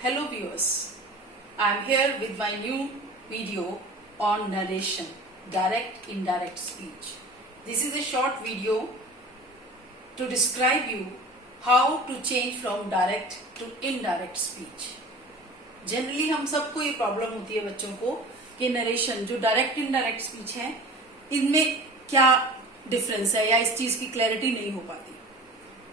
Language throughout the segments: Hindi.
Hello viewers, I am here with my new video on narration, direct indirect speech. This is a short video to describe you how to change from direct to indirect speech. Generally हम सबको ये प्रॉब्लम होती है बच्चों को कि नरेशन जो डायरेक्ट इनडायरेक्ट स्पीच है इनमें क्या डिफरेंस है या इस चीज की क्लैरिटी नहीं हो पाती।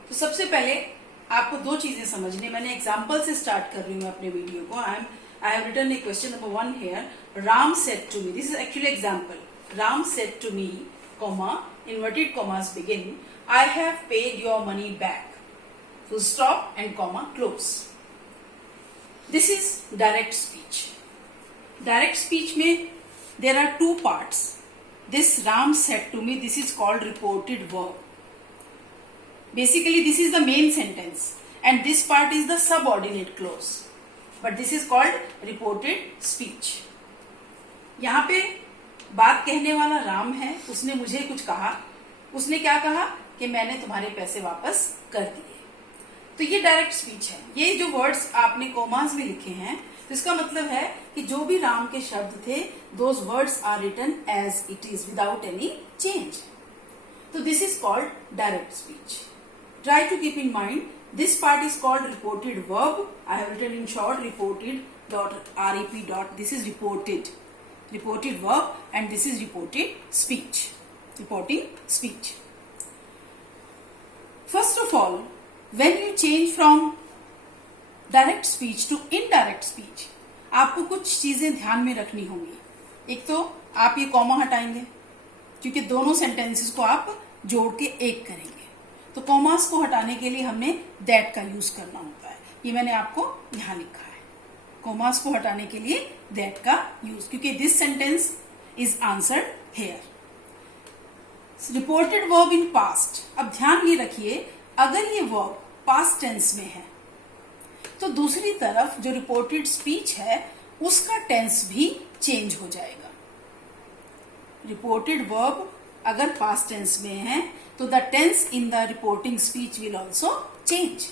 तो सबसे पहले आपको दो चीजें समझनी, मैंने एग्जाम्पल से स्टार्ट कर रही हूँ अपने वीडियो को। I have written a question number 1 here. Ram said to me, this is actually example. Ram said to me, comma, inverted commas begin, I have paid your money back, full stop and comma close. This is direct speech. Direct speech में there are two parts. This Ram said to me, this is called reported verb. Basically, this is the main sentence and this part is the subordinate clause. But this is called reported speech. यहाँ पे बात कहने वाला राम है, उसने मुझे कुछ कहा। उसने क्या कहा कि मैंने तुम्हारे पैसे वापस कर दिए। तो ये डायरेक्ट स्पीच है। ये जो वर्ड्स आपने कोमास में लिखे हैं, तो इसका मतलब है कि जो भी राम के शब्द थे, those words are written as it is without any change. तो this is called direct speech. Try to keep in mind, this part is called reported verb. I have written in short reported.rep. This is reported verb and this is reported speech. Reporting speech. First of all, when you change from direct speech to indirect speech, आपको कुछ चीजें ध्यान में रखनी होंगी. एक तो आप ये कॉमा हटाएंगे क्योंकि दोनों सेंटेंसेस को आप जोड़ के एक करेंगे. तो कॉमास को हटाने के लिए हमने दैट का यूज करना होता है. ये मैंने आपको यहां लिखा है, कॉमास को हटाने के लिए दैट का यूज, क्योंकि this sentence is answered here. Reported verb in past. अब ध्यान ये रखिए, अगर ये वर्ब पास्ट टेंस में है तो दूसरी तरफ जो रिपोर्टेड स्पीच है उसका टेंस भी चेंज हो जाएगा. रिपोर्टेड वर्ब अगर पास्ट टेंस में है तो the tense in the reporting speech will also change.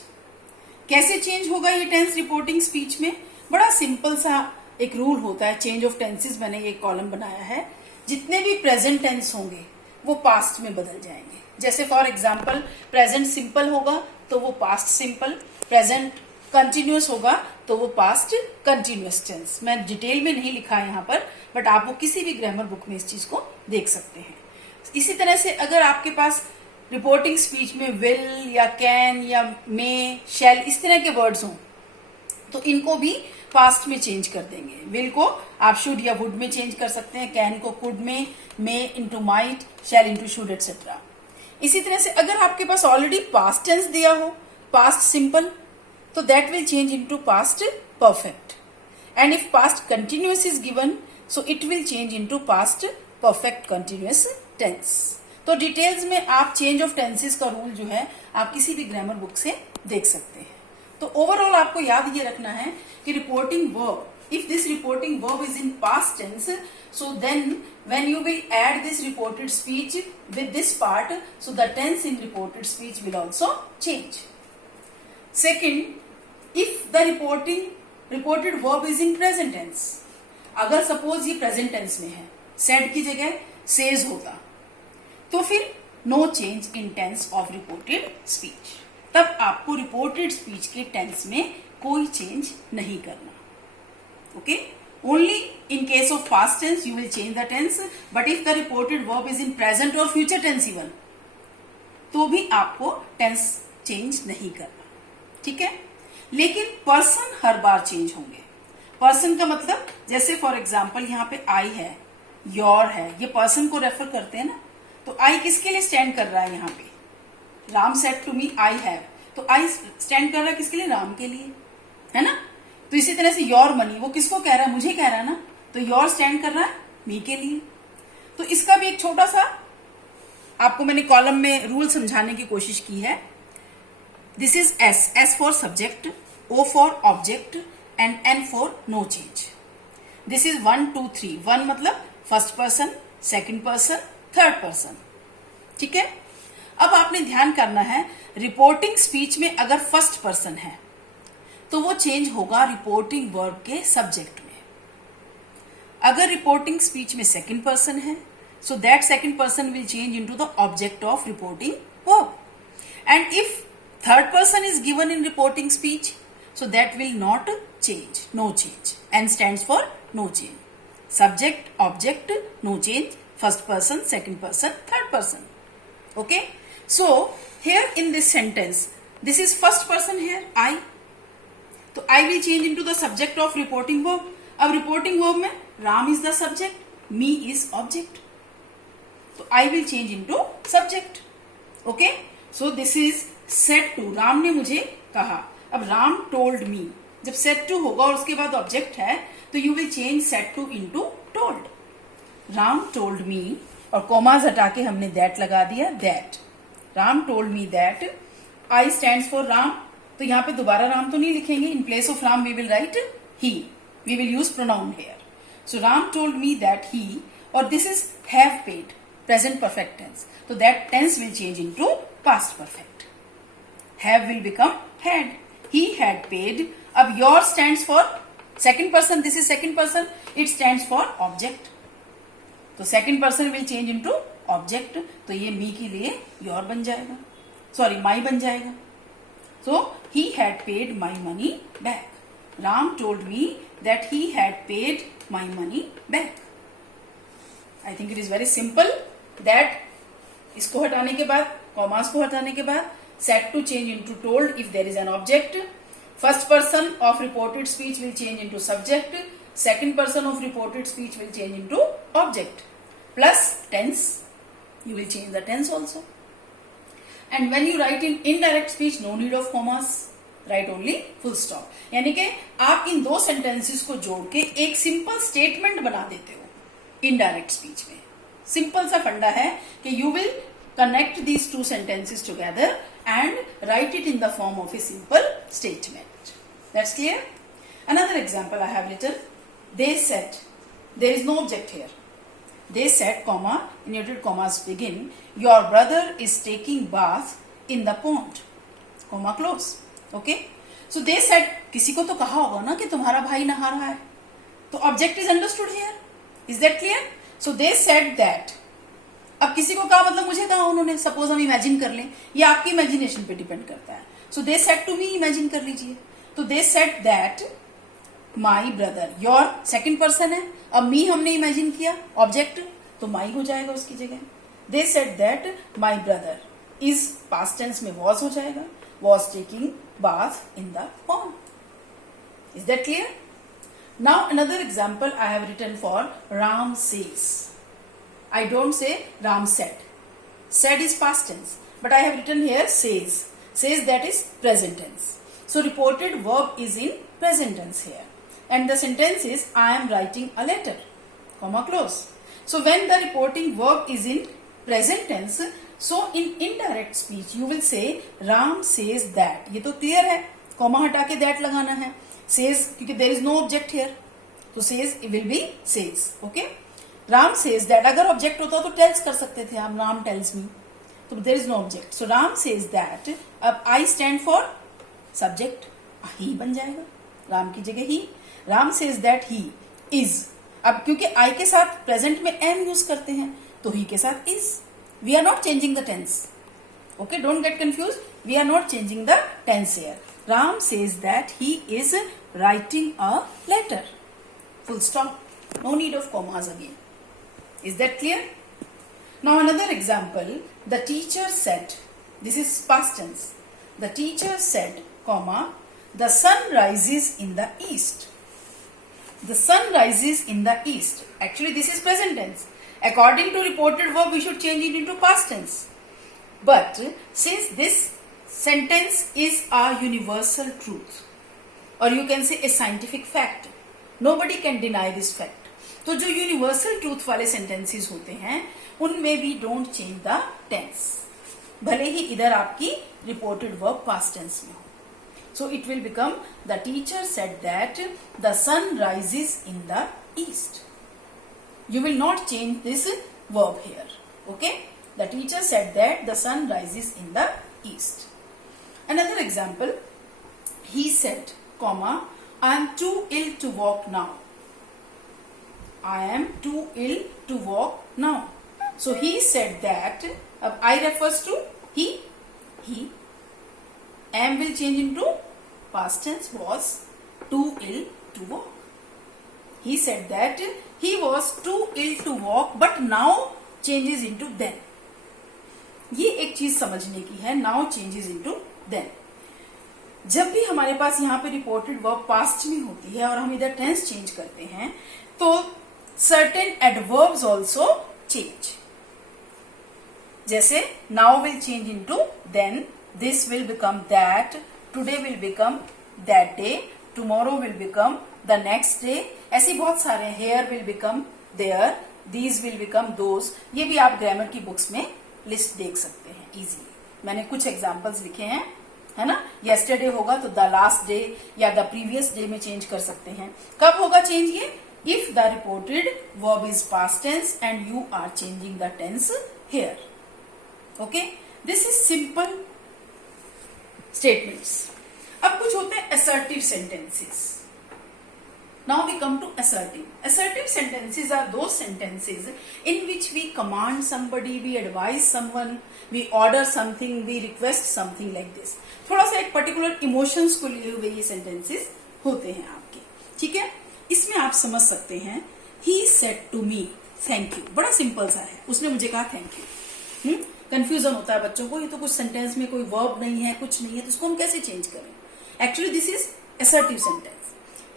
कैसे चेंज होगा ये टेंस रिपोर्टिंग स्पीच में? बड़ा सिंपल सा एक रूल होता है, चेंज ऑफ टेंसेस. मैंने ये कॉलम बनाया है. जितने भी प्रेजेंट टेंस होंगे वो पास्ट में बदल जाएंगे. जैसे फॉर एग्जाम्पल प्रेजेंट सिंपल होगा तो वो पास्ट सिंपल, प्रेजेंट कंटिन्यूअस होगा तो वो पास्ट कंटिन्यूअस टेंस. मैं डिटेल में नहीं लिखा है यहाँ पर, बट आप वो किसी भी ग्रामर बुक में इस चीज को देख सकते हैं. इसी तरह से अगर आपके पास रिपोर्टिंग स्पीच में विल या कैन या मे, शैल इस तरह के वर्ड्स हों तो इनको भी पास्ट में चेंज कर देंगे. विल को आप शुड या वुड में चेंज कर सकते हैं, कैन को कुड में, may into might, shall into should et cetera. इसी तरह से अगर आपके पास ऑलरेडी पास्ट टेंस दिया हो, पास्ट सिंपल, तो that will change into past perfect. And if past continuous is given so it will change into past perfect continuous tense. तो डिटेल्स में आप चेंज ऑफ टेंसेस का रूल जो है आप किसी भी ग्रामर बुक से देख सकते हैं. तो ओवरऑल आपको याद ये रखना है कि reporting verb, if this reporting verb is in past tense, so then when you will add this reported speech with this part, so the tense in reported speech will also change. Second, if the reported verb is in present tense, अगर सपोज ये प्रेजेंट टेंस में है, said की जगह says होता, तो फिर no change in tense of reported speech. तब आपको रिपोर्टेड स्पीच के टेंस में कोई चेंज नहीं करना. Okay, only in case of past tense you will change the tense, but if the reported verb is in present और फ्यूचर टेंस इवन, तो भी आपको टेंस चेंज नहीं करना. ठीक है, लेकिन पर्सन हर बार चेंज होंगे. पर्सन का मतलब जैसे फॉर एग्जाम्पल यहाँ पे आई है, योर है, ये पर्सन को रेफर करते हैं ना. तो आई किसके लिए स्टैंड कर रहा है? यहाँ पे Ram said to me I have, तो आई स्टैंड कर रहा है किसके लिए? राम के लिए, है ना. तो इसी तरह से योर मनी, वो किसको कह रहा है? मुझे कह रहा है ना. तो योर स्टैंड कर रहा है मी के लिए. तो इसका भी एक छोटा सा आपको मैंने कॉलम में रूल समझाने की कोशिश की है. This is S for subject, O for object and N for no change. This is 1 2 3. 1 मतलब first person, second person, third person. ठीक है. अब आपने ध्यान करना है, रिपोर्टिंग स्पीच में अगर फर्स्ट पर्सन है तो वो चेंज होगा रिपोर्टिंग वर्ब के सब्जेक्ट में। अगर रिपोर्टिंग स्पीच में सेकंड पर्सन है, so that second person will change into the object of reporting verb. And if third person is given in reporting speech, so that will not change, no change. N stands for no change. Subject, object, no change. First person, second person, third person. Okay? So here in this sentence, this is first person here, I. So I will change into the subject of reporting verb. अब reporting verb में Ram is the subject, me is object. तो I will change into subject. Okay? So this is said to. Ram ने मुझे कहा. अब राम told me. जब said to होगा और उसके बाद object है, तो you will change said to into told. Ram told me और कॉमास हटा के हमने that लगा दिया that. Ram told me that. I stands for Ram. तो यहाँ पे दोबारा राम तो नहीं लिखेंगे. In place of Ram we will write he. We will use pronoun here. So Ram told me that he, और this is have paid. Present perfect tense. So that tense will change into past perfect. Have will become had. He had paid. अब your stands for second person. This is second person. It stands for object. तो second person will change into object. तो ये me के लिए your बन जाएगा. Sorry, my बन जाएगा. So he had paid my money back. Ram told me that he had paid my money back. I think it is very simple. That इसको हटाने के बाद, कॉमास को हटाने के बाद, said to change into told if there is an object. First person of reported speech will change into subject. Second person of reported speech will change into object. Plus tense. You will change the tense also. And when you write in indirect speech, no need of commas. Write only full stop. यानी कि आप इन दो sentences को जोड़ के एक simple statement बना देते हो indirect speech में. सिंपल सा फंडा है कि you will connect these two sentences together and write it in the form of a simple statement. That's clear. Another example I have written. They said, there is no object here. They said, comma, inverted commas begin, your brother is taking bath in the pond, comma close. Okay. So they said, किसी को तो कहा होगा ना कि तुम्हारा भाई नहा रहा है, तो object is understood here. Is that clear? So they said that. अब किसी को कहा मतलब मुझे कहा उन्होंने. सपोज हम इमेजिन कर लें, ये आपकी इमेजिनेशन पे डिपेंड करता है. So they said to me, imagine कर लीजिए. तो they said that my brother, your second person है. अब मी हमने इमेजिन किया, ऑब्जेक्ट, तो माई हो जाएगा उसकी जगह. They said that my brother is, past tense में वॉज हो जाएगा, was taking bath in the pond. Is that clear? Now another example I have written for Ram says. I don't say Ram said. Said is past tense, but I have written here says. Says, that is present tense. So reported verb is in present tense here. And the sentence is I am writing a letter, comma close. So when the reporting verb is in present tense, so in indirect speech you will say Ram says that. ये तो clear है, comma हटा के that लगाना है. Says, क्योंकि there is no object here, तो says it will be says. Okay. Ram says that. अगर object होता तो tells कर सकते थे हम, Ram tells me. तो there is no object. So Ram says that. अब I stand for subject, he बन जाएगा, Ram की जगह he. Ram says that he is. अब क्योंकि I के साथ present में am यूज करते हैं, तो he के साथ is. We are not changing the tense. Okay, don't get confused. We are not changing the tense here. Ram says that he is writing a letter. Full stop. No need of commas again. Is that clear? Now another example. The teacher said. This is past tense. The teacher said, comma, the sun rises in the east. The sun rises in the east. Actually, this is present tense. According to reported verb, we should change it into past tense. But since this sentence is a universal truth, or you can say a scientific fact, nobody can deny this fact. तो जो यूनिवर्सल ट्रूथ वाले सेंटेंसेस होते हैं उनमें भी डोंट चेंज द टेंस, भले ही इधर आपकी रिपोर्टेड वर्ब पास्ट टेंस में हो. So it will become the teacher said that the sun rises in the east. You will not change this verb here. Okay. The teacher said that the sun rises in the east. Another example, he said, comma, I am too ill to walk now. I am too ill to walk now. So he said that, I refers to he. Am will change into past tense, was too ill to walk. He said that he was too ill to walk, but now changes into then. ये एक चीज समझने की है, now changes into then. जब भी हमारे पास यहाँ पे रिपोर्टेड वर्ब पास्ट में होती है और हम इधर टेंस चेंज करते हैं, तो सर्टेन एडवर्ब्स ऑल्सो चेंज. जैसे now will change into then, this will become that, today will become that day, tomorrow will become the next day. ऐसे बहुत सारे, here will become there, these will become those. ये भी आप ग्रामर की बुक्स में लिस्ट देख सकते हैं इजीली. मैंने कुछ एग्जांपल्स लिखे हैं, है ना. येस्टरडे होगा तो द लास्ट डे या द प्रीवियस डे में चेंज कर सकते हैं. कब होगा चेंज ये? If the reported verb is past tense and you are changing the tense here. Okay, this is simple statements. अब कुछ होते हैं assertive sentences. Now we come to assertive. Assertive sentences are those sentences in which we command somebody, we advise someone, we order something, we request something like this. थोड़ा सा एक पर्टिकुलर इमोशंस को लिए हुए ये सेंटेंसेस होते हैं आपके. ठीक है, इसमें आप समझ सकते हैं he said to me thank you. बड़ा सिंपल सा है, उसने मुझे कहा थैंक यू. कंफ्यूजन होता है बच्चों को, ये तो कुछ सेंटेंस में कोई वर्ब नहीं है, कुछ नहीं है, तो इसको हम कैसे चेंज करें. Actually this is assertive sentence.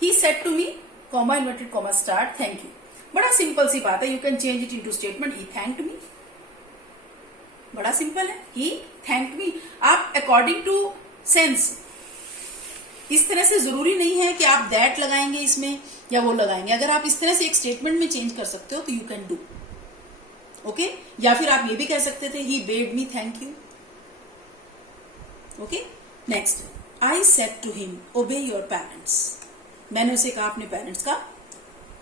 He said to me, comma inverted comma start, thank you. बड़ा सिंपल सी बात है. You can change it into statement. He thanked me. बड़ा सिंपल है. He thanked me. आप according to sense, इस तरह से जरूरी नहीं है कि आप that लगाएंगे इसमें या वो लगाएंगे. अगर आप इस तरह से एक स्टेटमेंट में चेंज कर सकते हो तो you can do. ओके, या फिर आप ये भी कह सकते थे he bade me thank you. Okay, next, I said to him, obey your parents. मैंने उसे कहा अपने पेरेंट्स का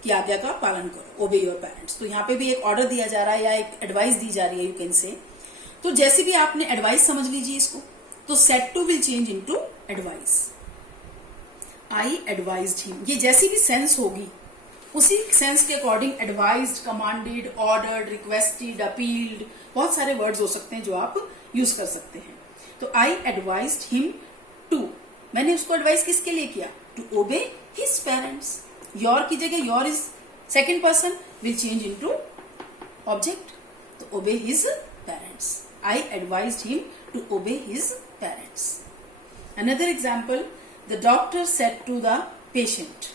की आज्ञा का पालन करो. ओबे योर पेरेंट्स. तो यहाँ पे भी एक ऑर्डर दिया जा रहा है या एक एडवाइस दी जा रही है, यू कैन से. तो जैसे भी आपने एडवाइस समझ लीजिए इसको, तो said to will change into advice. I advised him. ये जैसी भी सेंस होगी उसी सेंस के according advised, commanded, ordered, requested, appealed, बहुत सारे वर्ड्स हो सकते हैं जो आप यूज कर सकते हैं. तो आई एडवाइज्ड हिम टू, मैंने उसको एडवाइस किसके लिए किया? To obey his parents. Your की जगह your is second person, will change into object. तो obey his parents. I advised him to obey his parents. Another example, the doctor said to the patient,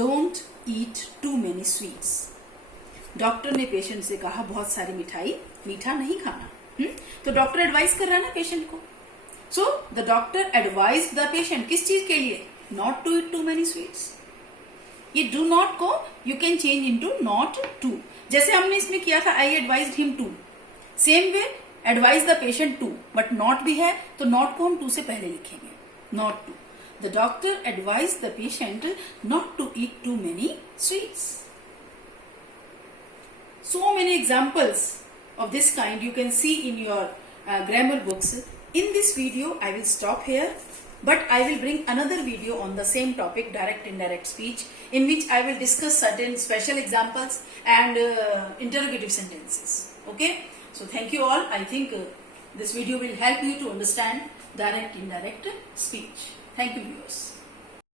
don't eat too many sweets. Doctor ने पेशेंट से कहा बहुत सारी मिठाई, मीठा नहीं खाना. तो डॉक्टर एडवाइस कर रहा है ना पेशेंट को. So the doctor advise the patient किस चीज के लिए? Not to eat too many sweets. ये डू नॉट को you can change into not to. जैसे हमने इसमें किया था I advised him to, same way advise the patient to, but not भी है तो नॉट को हम टू से पहले लिखेंगे. Not to. The doctor advise the patient not to eat too many sweets. So many examples of this kind you can see in your grammar books. In this video I will stop here, but I will bring another video on the same topic, direct indirect speech, in which I will discuss certain special examples and interrogative sentences. Okay, so thank you all. I think this video will help you to understand direct indirect speech. Thank you viewers.